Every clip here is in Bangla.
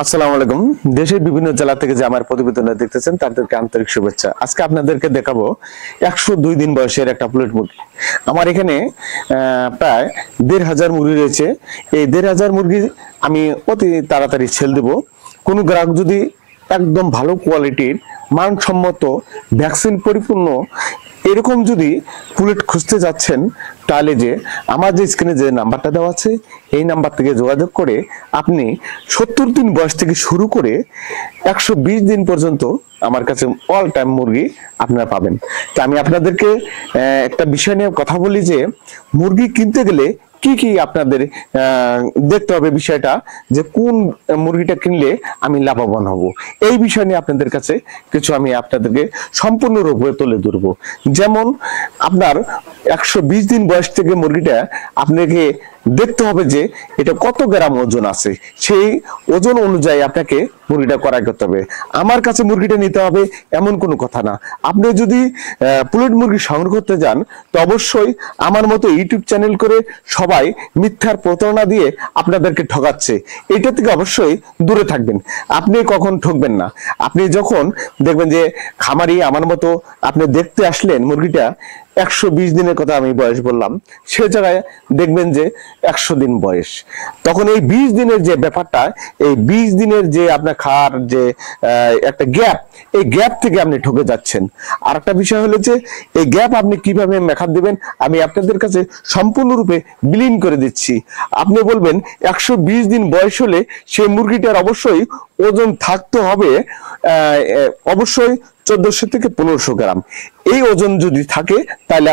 আসসালামু আলাইকুম। দেশের বিভিন্ন জেলা থেকে যে আমার প্রতিবেদনটা দেখতেছেন তাদেরকে আন্তরিক শুভেচ্ছা। আজকে আপনাদেরকে দেখাবো 102 দিন বয়সের একটা পুলেট মুরগি। আমার এখানে প্রায় 1,500 মুরগি রয়েছে। এই 1,500 মুরগি আমি অতি তাড়াতাড়ি ছেল দেব। কোনো গ্রাহক যদি একদম ভালো কোয়ালিটির মানসম্মত ভ্যাকসিন পরিপূর্ণ এরকম যদি পুলেট খুঁজতে যাচ্ছেন, তাহলে যে আমার যে স্ক্রিনে যে নাম্বারটা দেওয়া আছে এই নাম্বার থেকে যোগাযোগ করে আপনি 70 দিন বয়স থেকে শুরু করে 120 দিন পর্যন্ত আমার কাছে অল টাইম মুরগি আপনারা পাবেন। তো আমি আপনাদেরকে একটা বিষয় নিয়ে কথা বলি যে মুরগি কিনতে গেলে কি কি আপনাদের দেখতে হবে, বিষয়টা যে কোন মুরগিটা কিনলে আমি লাভবান হব, এই বিষয় নিয়ে আপনাদের কাছে কিছু আমি আপনাদেরকে সম্পূর্ণরূপে তুলে ধরবো। যেমন আপনার 120 দিন বয়স থেকে মুরগিটা আপনাকে দেখতে হবে যে এটা কত গ্রাম ওজন আছে, সেই ওজন অনুযায়ী আপনাকে মুরগিটা ক্রয় করতে হবে। আমার কাছে মুরগিটা নিতে হবে এমন কোনো কথা না। আপনি যদি পুলেট মুরগি সংগ্রহ করতে যান তো অবশ্যই আমার মতো ইউটিউব চ্যানেল করে সবাই মিথ্যার প্রতারণা দিয়ে আপনাদেরকে ঠকাচ্ছে, এটা থেকে অবশ্যই দূরে থাকবেন। আপনি কখন ঠকবেন না। আপনি যখন দেখবেন যে খামারি আমার মতো আপনি দেখতে আসলেন মুরগিটা 120 দিনের কথা আমি বয়স বললাম, সে জায়গায় দেখবেন যে 100 দিন বয়স, তখন এই 20 দিনের যে ব্যাপারটা, এই 20 দিনের যে আপনার খাওয়ার যে একটা গ্যাপ, এই গ্যাপ থেকে আপনি ঠকে যাচ্ছেন। আর একটা বিষয় হলো যে এই গ্যাপ আপনি কিভাবে মেখার দিবেন আমি আপনাদের কাছে সম্পূর্ণরূপে বিলীন করে দিচ্ছি। আপনি বলবেন 120 দিন বয়স হলে সেই মুরগিটার অবশ্যই ওজন থাকতে হবে অবশ্যই 1400 থেকে 1500 গ্রাম। এই ওজন যদি থাকে তাহলে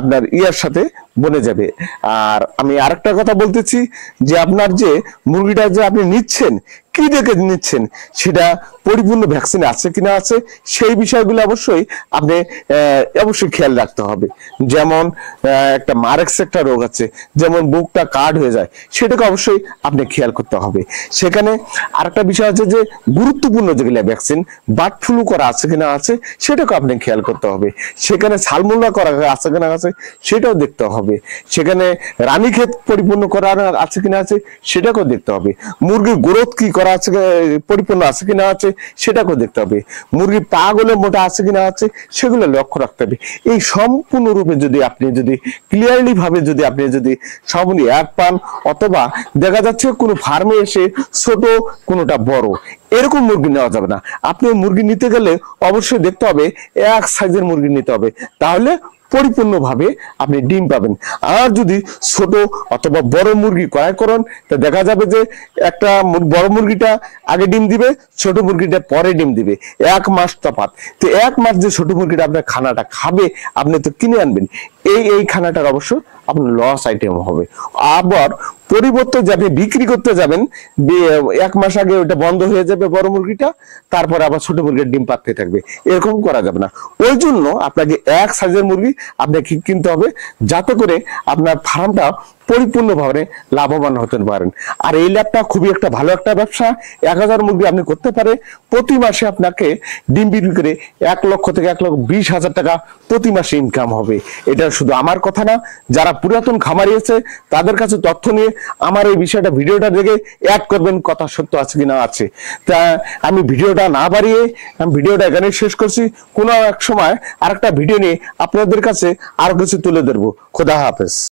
আপনার ইয়ার সাথে বনে যাবে। আর আমি আরেকটা কথা বলতেছি যে আপনার যে মুরগিটা যে আপনি নিচ্ছেন, কি দেখে নিচ্ছেন, সেটা পরিপূর্ণ ভ্যাকসিন আছে কিনা আছে, সেই বিষয়গুলো অবশ্যই আপনি অবশ্যই খেয়াল রাখতে হবে। যেমন একটা মারেক্স একটা রোগ আছে, যেমন বুকটা কার্ড হয়ে যায়, সেটাকে অবশ্যই আপনি খেয়াল করতে হবে। সেখানে আরেকটা বিষয় আছে যে গুরুত্বপূর্ণ যেগুলো ভ্যাকসিন, বার্ড ফ্লু করা আছে কিনা আছে, সেটাকে আপনি খেয়াল করতে হবে। সেখানে সালমোনেলা করা আছে কিনা আছে, সেটাও দেখতে হবে। সেখানে রানীক্ষেত পরিপূর্ণ করা আছে কিনা আছে, সেটাকেও দেখতে হবে। মুরগির গ্রোথ কি করা আছে, পরিপূর্ণ আছে কিনা আছে, সেটাকেও দেখতে হবে। মুরগির পা গুলো মোটা আছে কিনা আছে, সেগুলো লক্ষ্য রাখতে হবে। এই সম্পূর্ণরূপে যদি আপনি ক্লিয়ারলি ভাবে আপনি সম্পূর্ণ অ্যাড পান, অথবা দেখা যাচ্ছে কোনো ফার্মে এসে ছোট কোনোটা বড় এরকম মুরগি নেওয়া যাবে না। আপনি মুরগি নিতে গেলে অবশ্যই দেখতে হবে এক সাইজের মুরগি নিতে হবে, তাহলে পরিপূর্ণভাবে আপনি ডিম পাবেন। আর যদি ছোট অথবা বড় মুরগি ক্রয় করেন তা দেখা যাবে যে একটা বড় মুরগিটা আগে ডিম দিবে, ছোট মুরগিটা পরে ডিম দিবে, 1 মাস তফাৎ। তো 1 মাস যে ছোট মুরগিটা আপনার খানাটা খাবে, আপনি তো কিনে আনবেন, এই খানাটার অবশ্য আপনার লস আইটেম হবে। আবার পরিবর্তে যে আপনি বিক্রি করতে যাবেন, 1 মাস আগে ওটা বন্ধ হয়ে যাবে বড় মুরগিটা, তারপরে আবার ছোট মুরগির ডিম পাততে থাকবে, এরকম করা যাবে না। ওই জন্য আপনাকে এক সাইজের মুরগি আপনাকে কিনতে হবে, যাতে করে আপনার ফার্মটা পরিপূর্ণভাবে লাভবান হতে পারেন। আর এই ল্যাবটা খুবই একটা ভালো একটা ব্যবসা। 1000 মুরগি আপনি করতে পারে, প্রতি মাসে আপনাকে ডিম বিক্রি করে 1 লক্ষ থেকে 1,20,000 টাকা প্রতি মাসে ইনকাম হবে। এটা শুধু আমার কথা না, যারা পুরাতন খামারি আছে তাদের কাছে তথ্য নিয়ে আমার এই বিষয়টা ভিডিওটা দেখে অ্যাড করবেন, কথা সত্য আছে কিনা আছে। তা আমি ভিডিওটা না বাড়িয়ে আমি ভিডিওটা এখানে শেষ করছি। কোনো এক সময় আরেকটা ভিডিও নিয়ে আপনাদের কাছে আরো কিছু তুলে ধরবো। খোদা হাফেজ।